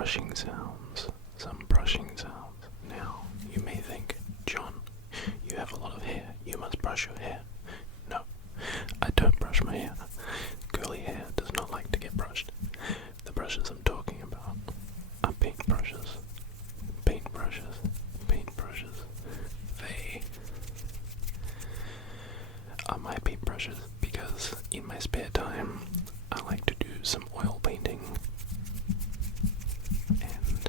brushing sounds. Some brushing sounds. Now, you may think, John, you have a lot of hair. You must brush your hair. No, I don't brush my hair. Curly hair does not like to get brushed. The brushes I'm talking about are paintbrushes. Paintbrushes. Paintbrushes. They are my paintbrushes because in my spare time I like to do some oil painting. And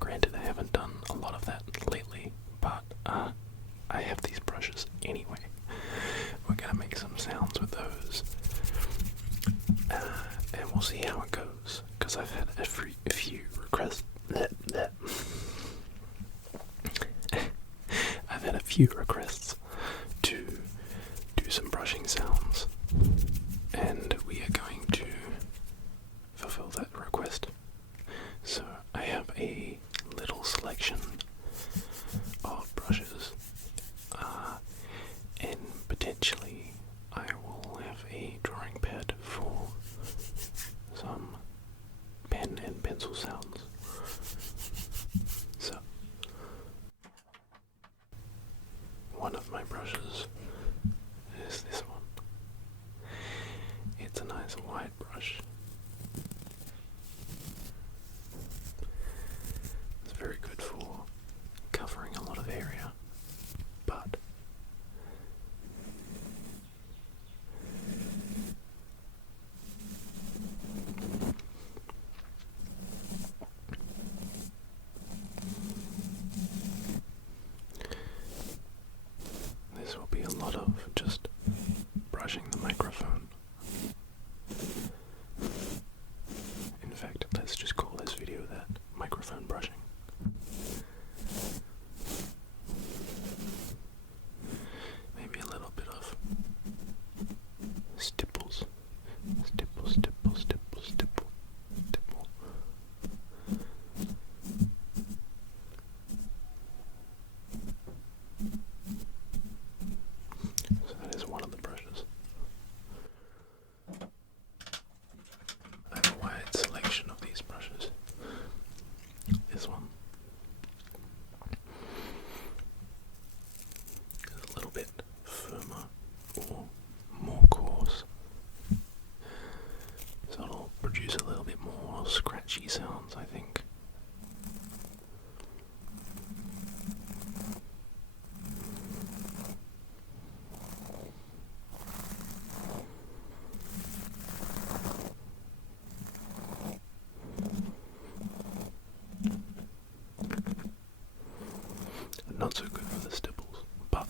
granted, I haven't done a lot of that lately, but I have these brushes anyway. We're gonna make some sounds with those, and we'll see how it goes. Because I've had a few requests. I've had a few requests to do some brushing sounds, and we are going to fulfill that request. So I have a little selection of brushes, and potentially I will have a drawing pad for some pen and pencil sounds. So one of my brushes is this one. It's a nice wide brush. It's very good for covering a lot of area, but this will be a lot of just brushing the microphone. In fact, let's just call this video that, microphone brushing. Maybe a little bit of stipples. Stipple, stipple, stipple, stipple, stipple. So that is one of the brushes. I have a wide selection of these brushes. This one is a little bit firmer or more coarse, so it'll produce a little bit more scratchy sounds, I think. Not so good for the stipples, but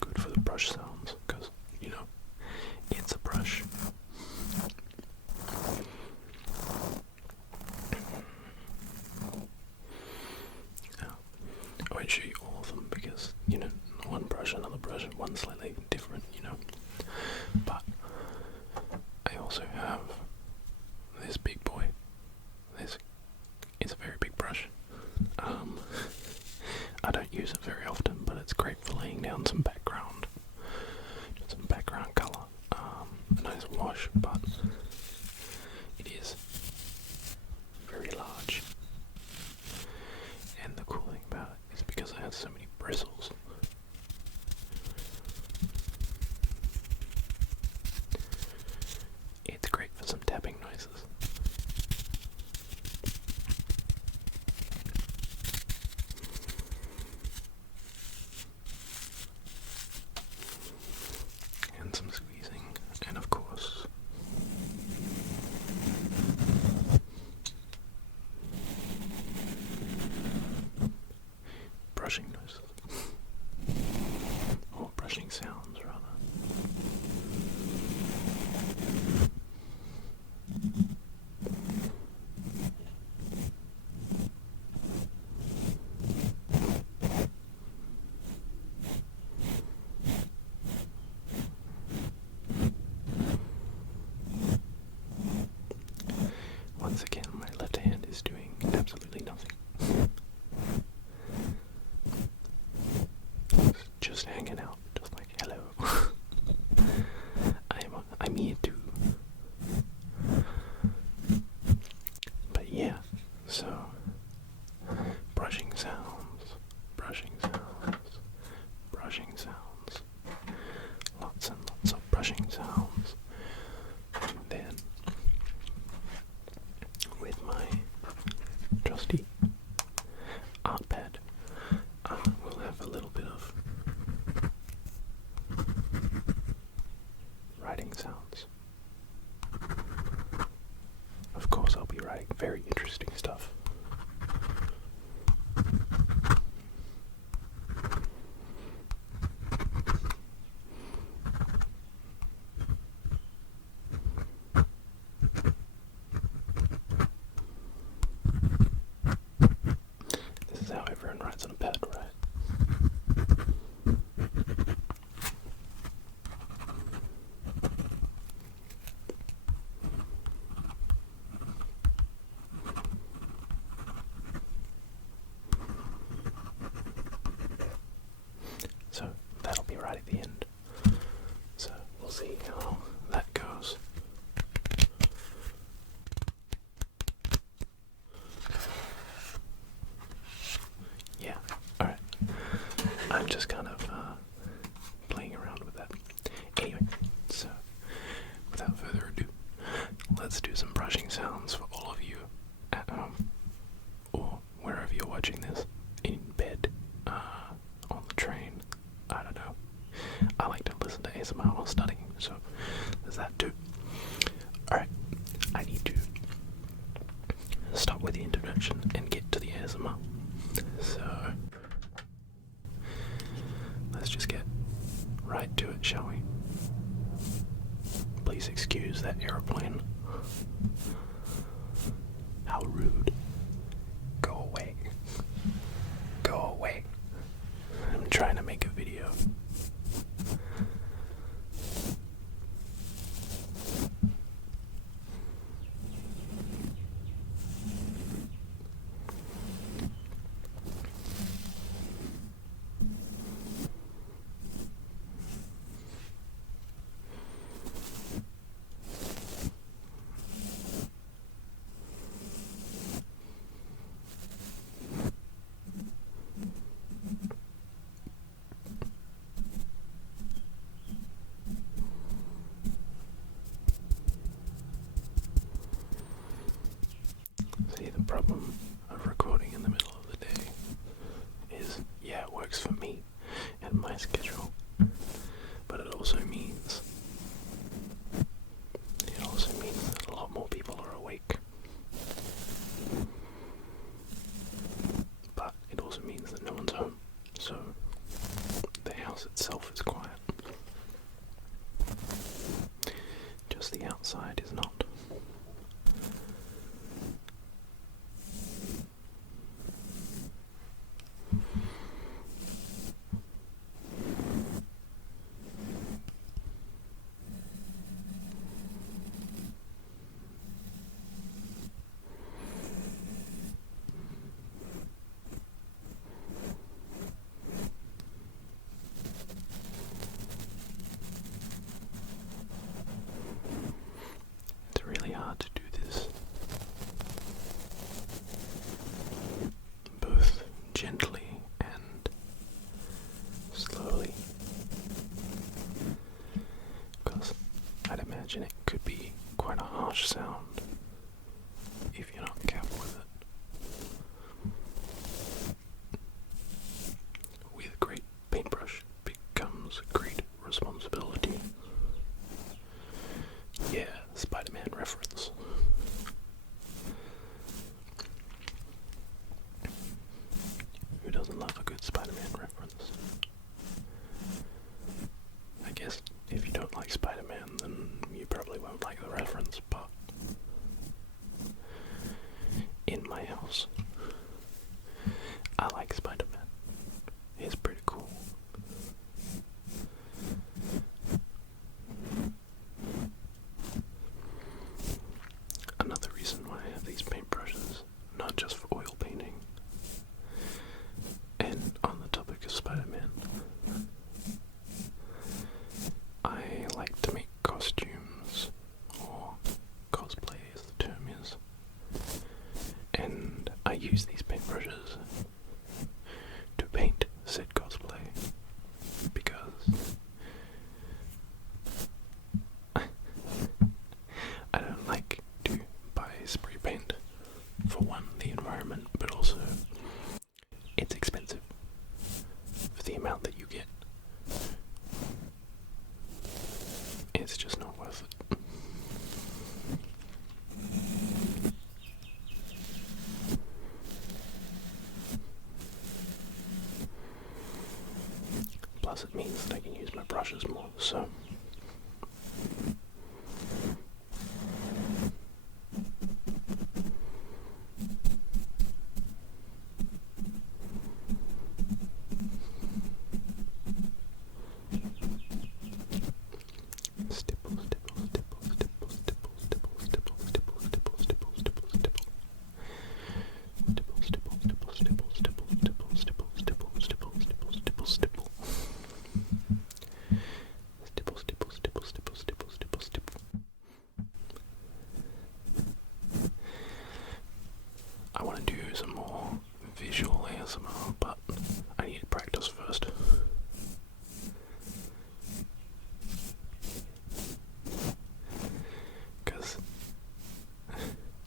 good for the brush sounds, because, you know, it's a brush. I won't show you all of them because, you know, one brush, another brush, one's slightly different, you know. But I also have this big boy. This is a very big brush. I don't use it very often, but it's great for laying down some background. Some background colour. A nice wash, but it is very large. And the cool thing about it is because it has so many bristles. It's great for some tapping noises. Very interesting stuff. This is how everyone writes on a pad, right? So that'll be right at the end. So we'll see how that goes. Yeah, alright. I'm just kind of playing around with that. Anyway, so without further ado, let's do some brushing sounds for all of you at home, or wherever you're watching this, in bed, on the train, I don't know. I like to listen to ASMR while studying, so there's that too. Alright, I need to stop with the introduction and get to the ASMR. So, let's just get right to it, shall we? Please excuse that aeroplane. How rude. Go away. Go away. I'm trying to make a video. See, the problem of recording in the middle of the day is, yeah, it works for me and my schedule, but it also means that a lot more people are awake. But it also means that no one's home, so the house itself is quiet. Just the outside is not. It's really hard to do this, both gently and slowly, because I'd imagine it could be quite a harsh sound if you're not careful with it. With great paintbrush becomes great responsibility. Yeah, Spider-Man reference. Who doesn't love a good Spider-Man reference? I guess if you don't like Spider-Man, then you probably won't like the reference, but in my house, I like Spider-Man. He's pretty cool. Another reason why I have these paintbrushes, not just for oil painting, and on the topic of Spider-Man, I like to make costumes, or cosplay as the term is, and I use these paintbrushes to paint said cosplay, because I don't like to buy spray paint. For one, the environment, but also it's expensive for the amount that you get. It's just not worth it. Plus it means that I can use my brushes more, so... Stipple, stipple, stipple, stipple, stipple, stipple, stipple, stipple, stipple, stipple, stipple, stipple. Stipple, stipple, stipple, stipple, stipple, stipple, stipple, stipple, stipple, stipple, stipple, stipple. Stipple, stipple, stipple, stipple, stipple, stipple, stipple. I want to do some more visual ASMR, but I need to practice first. Because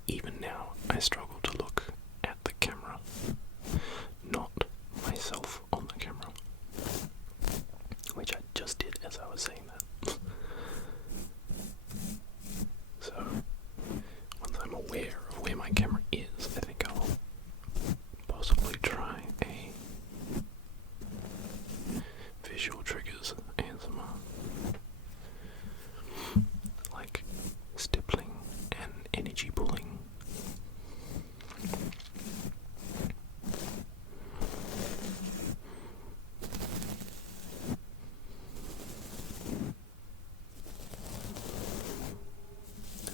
even now I struggle to look at the camera, not myself on the camera, which I just did as I was saying that. So, once I'm aware of where my camera is, I think I'll possibly try a visual triggers ASMR, like stippling and energy pulling.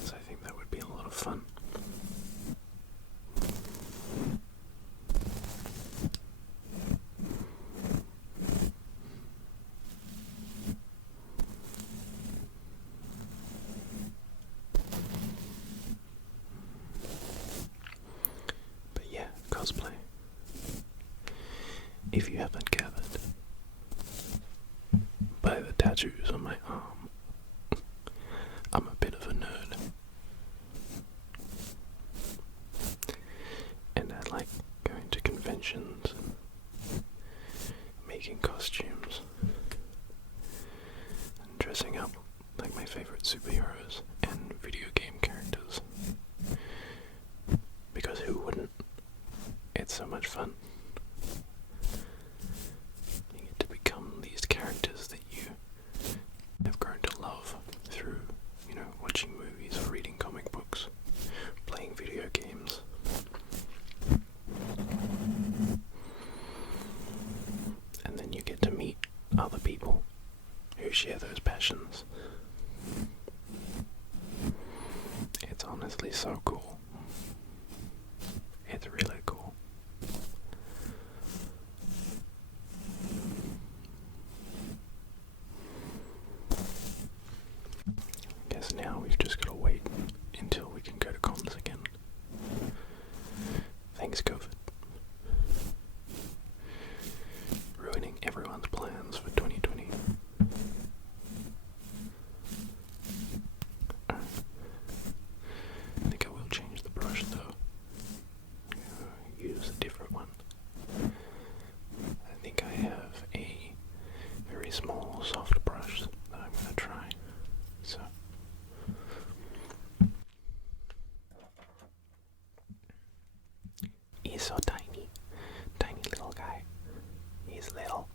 So I think that would be a lot of fun. But yeah, cosplay. If you haven't gathered by the tattoos on my arm, I'm a bit of a nerd. And I like going to conventions and making costumes and dressing up like my favorite superheroes and video game characters. Because who wouldn't? It's so much fun. You get to become these characters that you have grown to love through, watching movies or reading comic books, playing video games. And then you get to meet other people who share those passions. It's honestly so cool. It's really cool. Guess now we've just got to wait until we can go to cons again. Thanks, COVID. Ruining everyone's plans for 2020. I think I will change the brush though. Use a different one. I think I have a very small soft brush that I'm going to try. So he's so tiny, tiny little guy. He's little.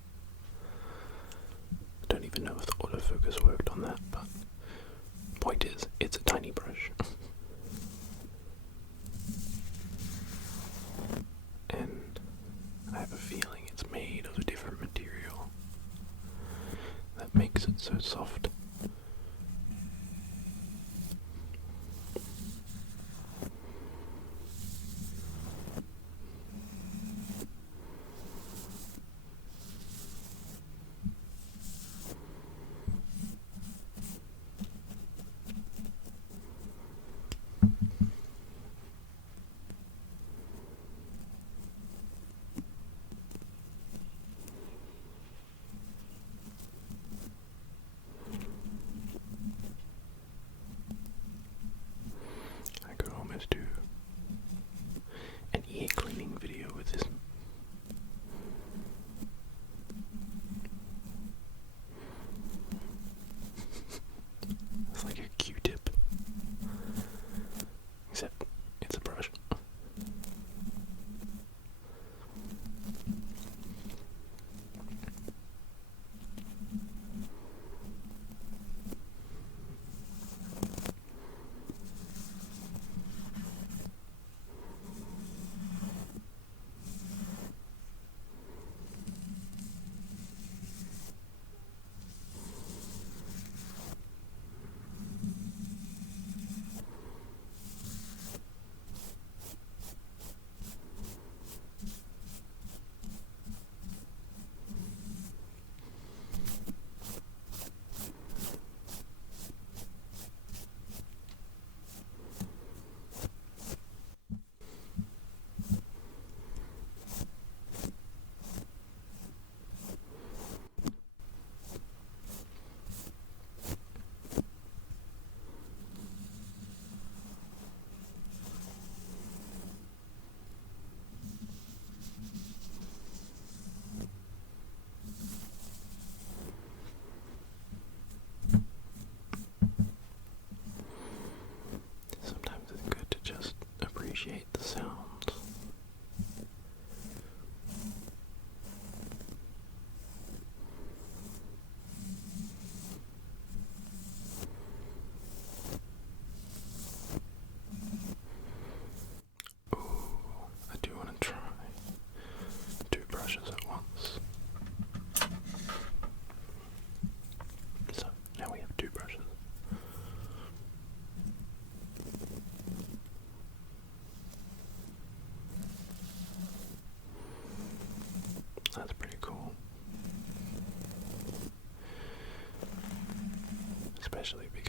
I don't even know if the autofocus worked on that, but point is, it's a tiny brush. And I have a feeling it's made of a different material that makes it so soft.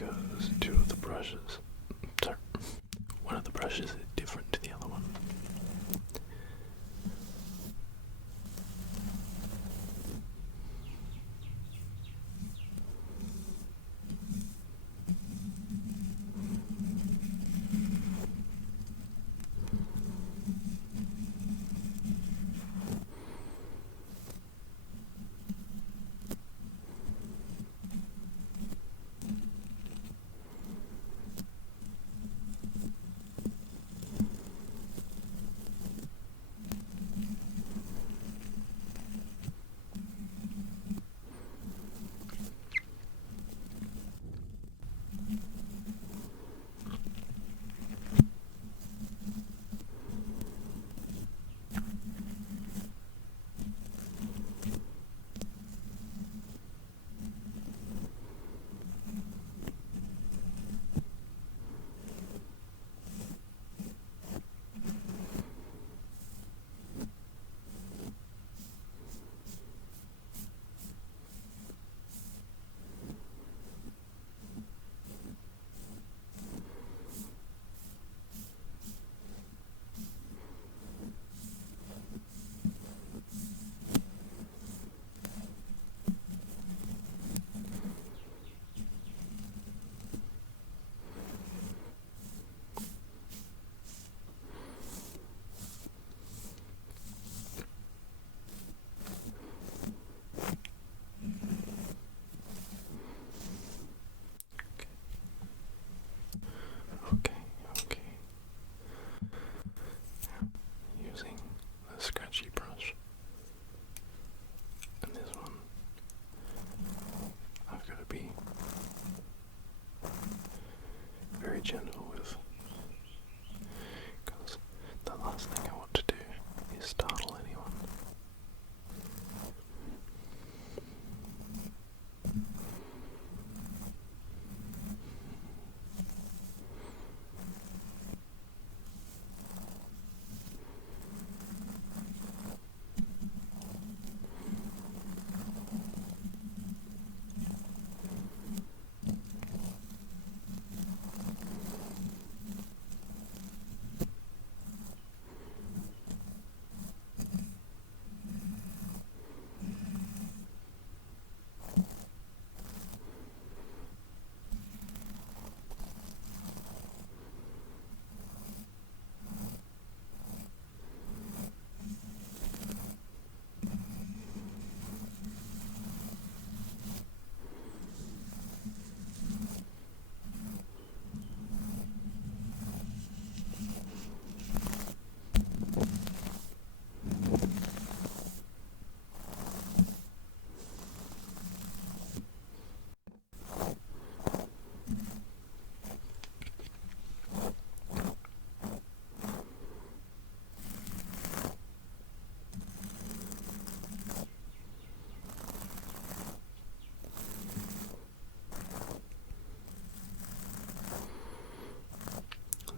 because two of the brushes, sorry, one of the brushes is different to the other one. Okay. Using the scratchy brush. And this one, I've got to be very gentle with, because the last thing I want to do is startle anyone.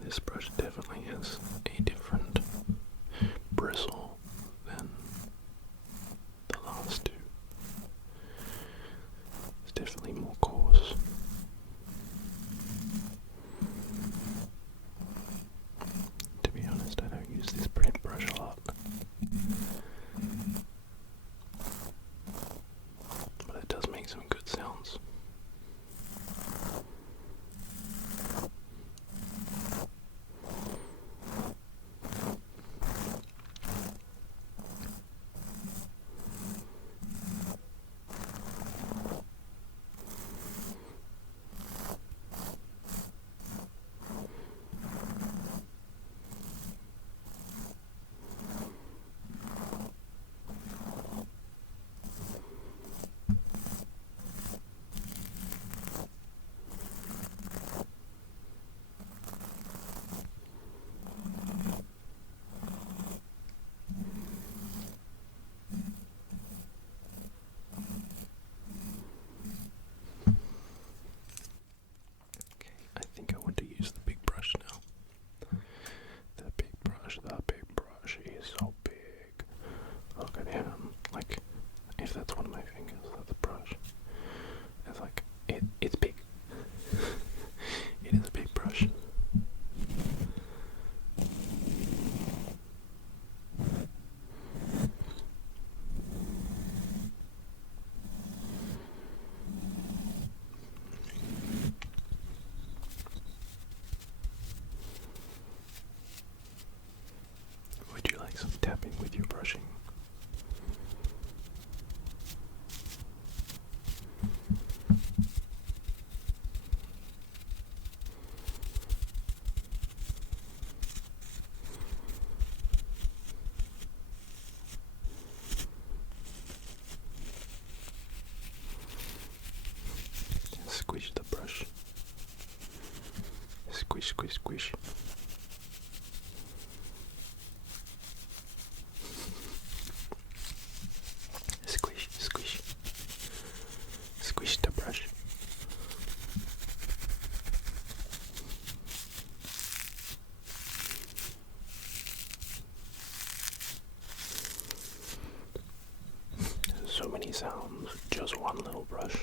This brush definitely has a different bristle than the last two. It's definitely more coarse. To be honest, I don't use this brush a lot. But it does make some good sounds. Squish, squish, squish. Squish, squish. Squish the brush. So many sounds, just one little brush.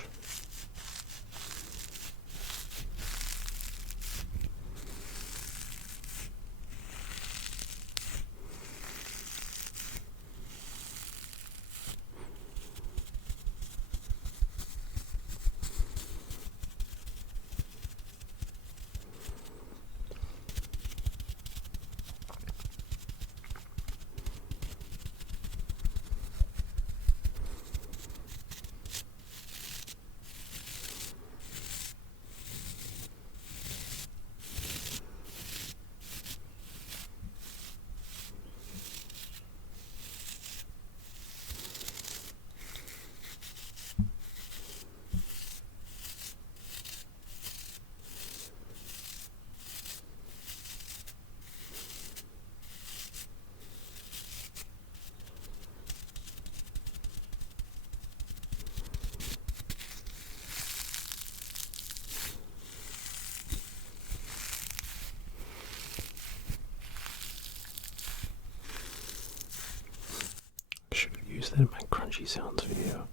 Should have used that in my crunchy sounds video.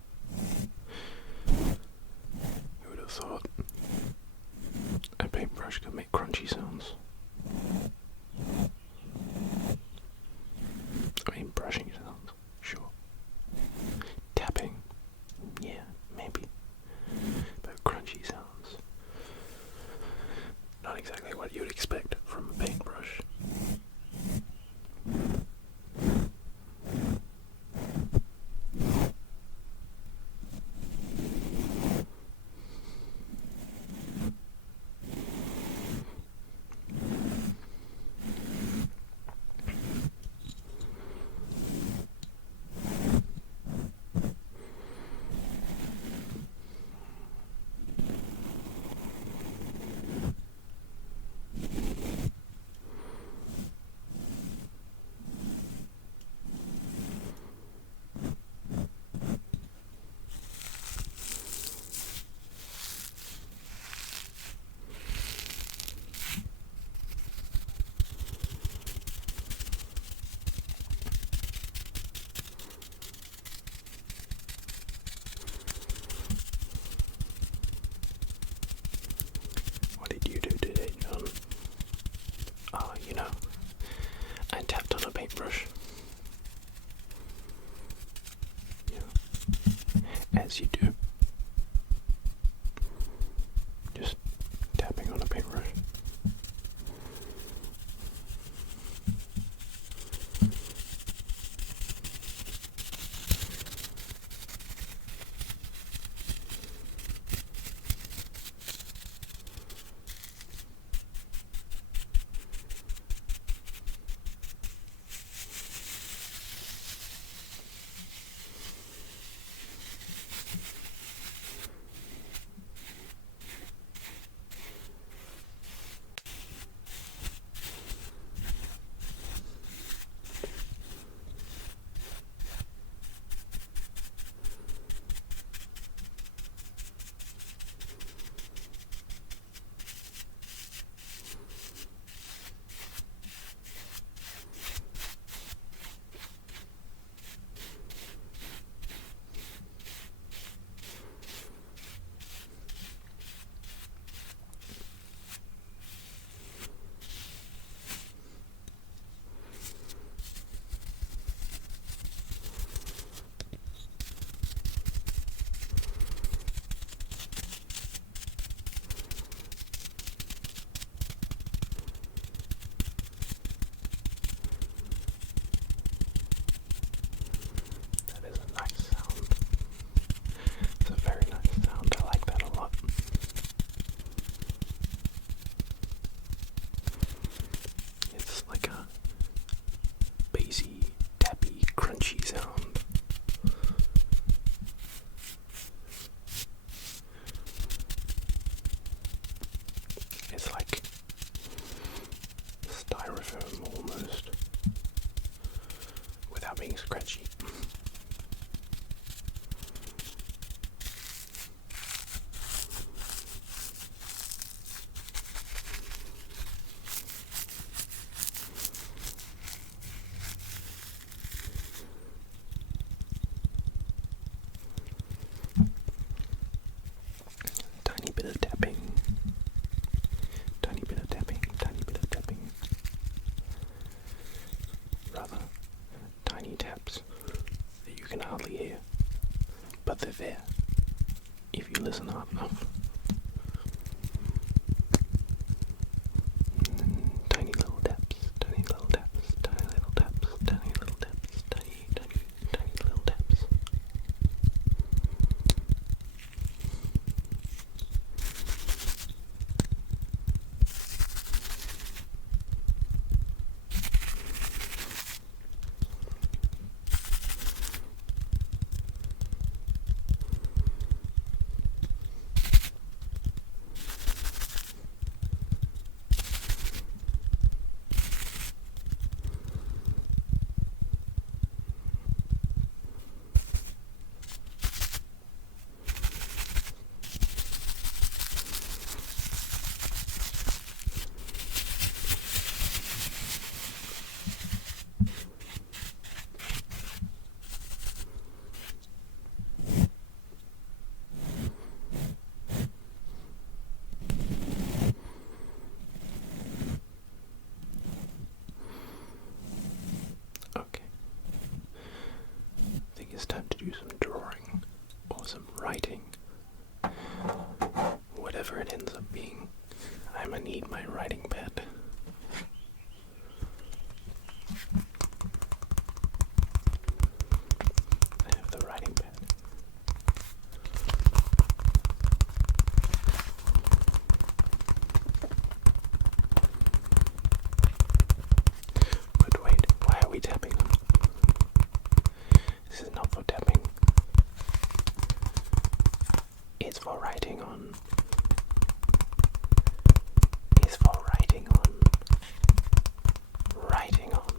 Who would have thought a paintbrush could make crunchy sounds? I mean, brushing sounds, sure. Tapping, yeah, maybe. But crunchy sounds, not exactly what you'd expect from a paintbrush. hardly hear, but they're there if you listen hard enough. Tiny little taps, tiny little taps, tiny little taps, tiny little taps, tiny, tiny, tiny little taps. Okay. I think it's time to do some drawing or some writing. Whatever it ends up being, I'm gonna need my writing pad. I have the writing pad. But wait, why are we tapping them? This is not for tapping. It's for writing on. It's for writing on. Writing on.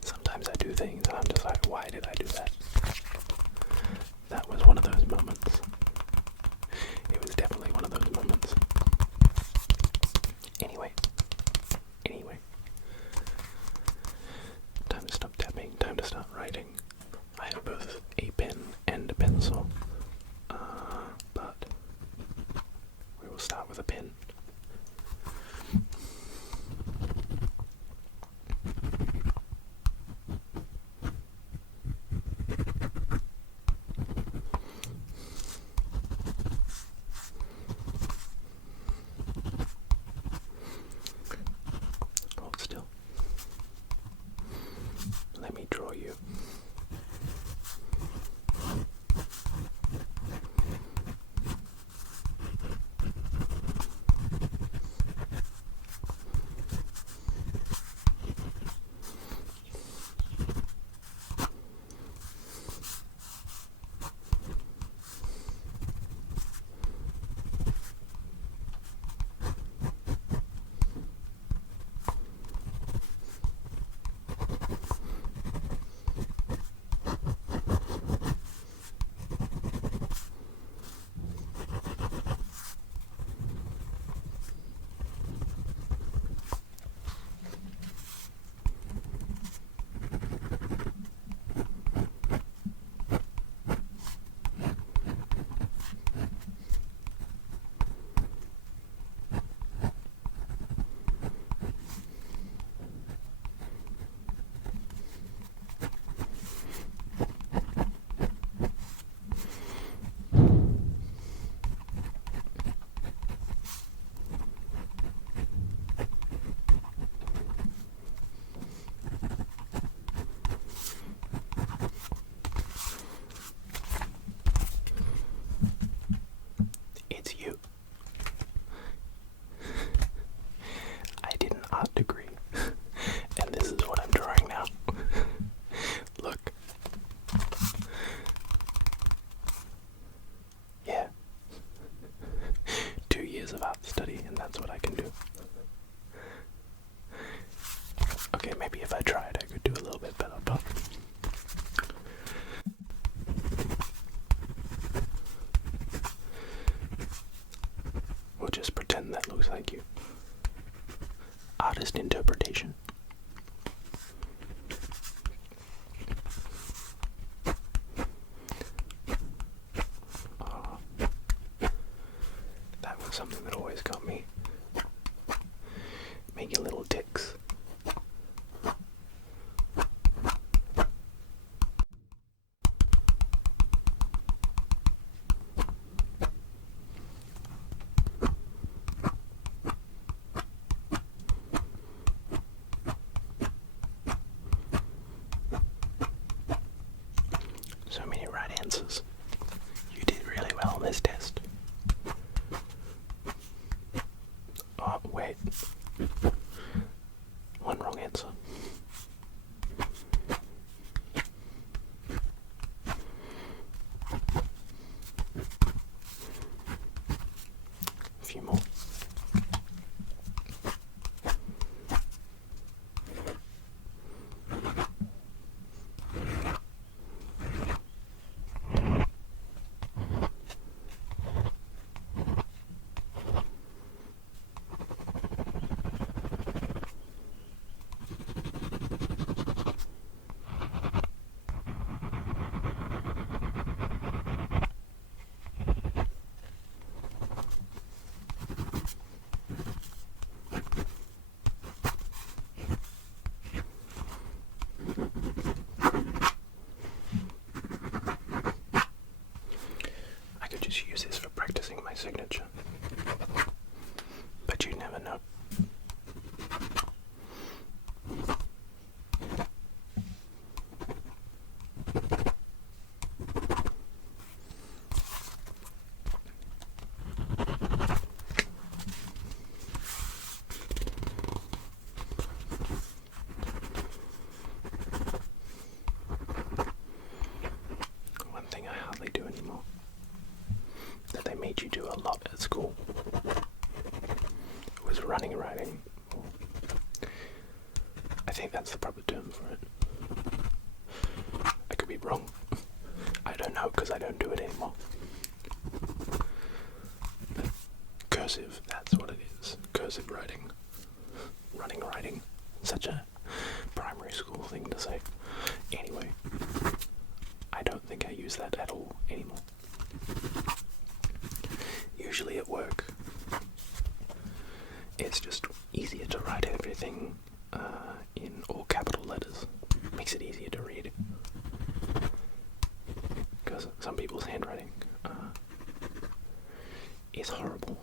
Sometimes I do things and I'm just like, why did I do that? That was one of those moments. It was definitely one of those moments. Anyway. Time to stop tapping, time to start writing. I have both a pen and a pencil. But we will start with a pen. Hold still. Let me draw you. It's you. I did an art degree, and this is what I'm drawing now. Look. Yeah. 2 years of art study, and that's what I can do. Okay, maybe if I tried, I could do a little bit better, but we'll just pretend that looks like you. Artist interpretation. That was something that always got me. Making little ticks. few more. I could just use this for practicing my signature, but you never know. One thing I hardly do anymore, that they made you do a lot at school, was running and riding. I think that's the proper term for it. I could be wrong. I don't know because I don't do it anymore. But cursive, that's what it is. Cursive writing. Running, riding. Such a primary school thing to say. Anyway, I don't think I use that at all anymore. Usually at work, it's just easier to write everything in all capital letters. Makes it easier to read. Because some people's handwriting is horrible.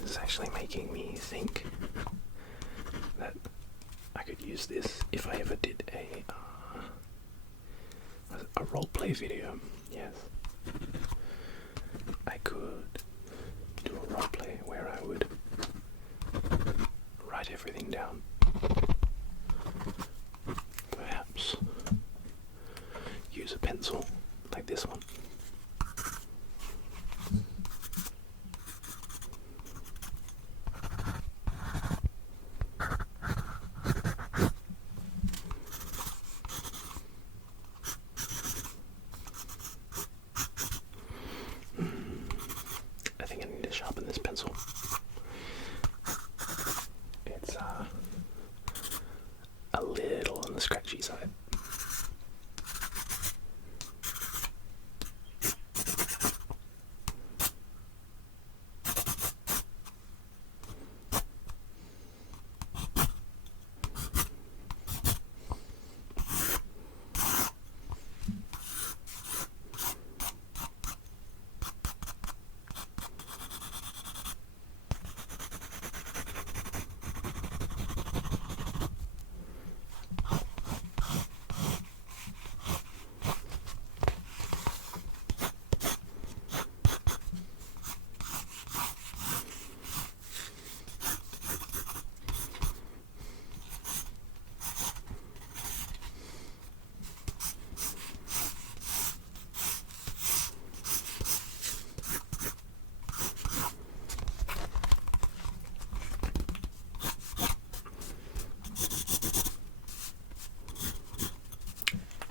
This is actually making me think that I could use this if I ever did a roleplay video. Yes, I could do a roleplay where I would write everything down. Perhaps use a pencil like this one. I think I need to sharpen this pencil. It's a little on the scratchy side.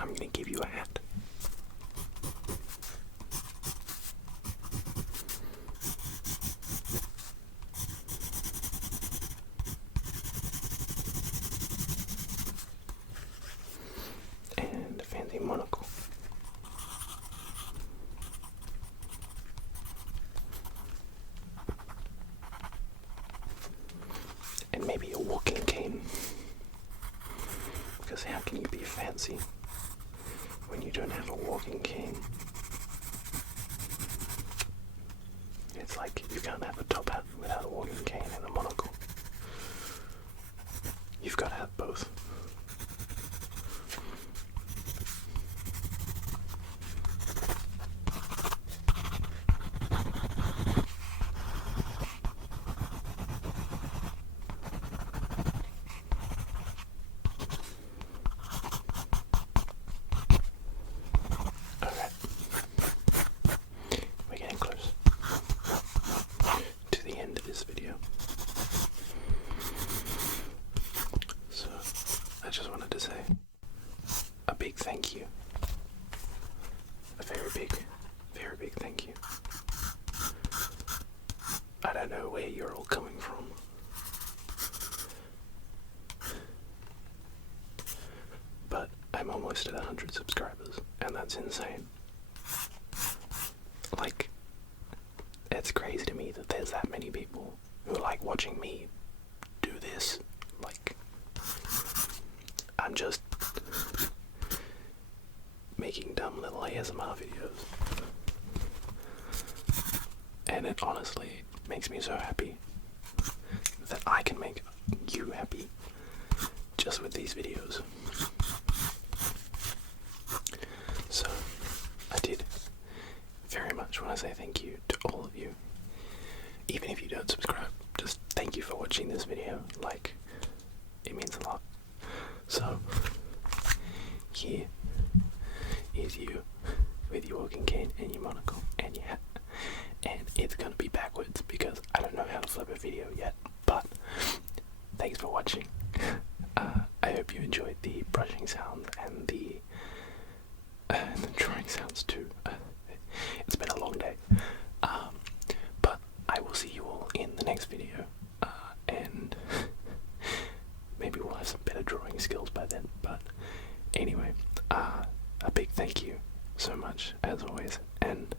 I'm gonna give you a hat. And a fancy monocle. And maybe a walking cane. Because how can you be fancy when you don't have a walking cane? can't have a top hat without a walking cane and a monocle. You've got to have both. Alright. We're getting close to the end of this video. So, I just wanted to say a big thank you. A very big thank you. I don't know where you're all coming from, but I'm almost at 100 subscribers, and that's insane. Like, it's crazy to me that there's that many people who like watching me do this. Like, I'm just making dumb little ASMR videos, and it honestly makes me so happy that I can make you happy just with these videos. So, I did very much want to say thank you to all of you. Even if you don't subscribe, just thank you for watching this video. Like, it means a lot. So, here is you with your walking cane and your monocle and your hat. And it's gonna be backwards because I don't know how to flip a video yet. But, thanks for watching. I hope you enjoyed the brushing sounds and the drawing sounds too. It's been a long day. But I will see you all in the next video. And maybe we'll have some better drawing skills by then. But anyway, a big thank you so much as always. And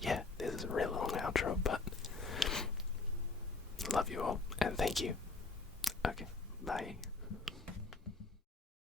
yeah, this is a real long outro, but love you all and thank you. Okay, bye.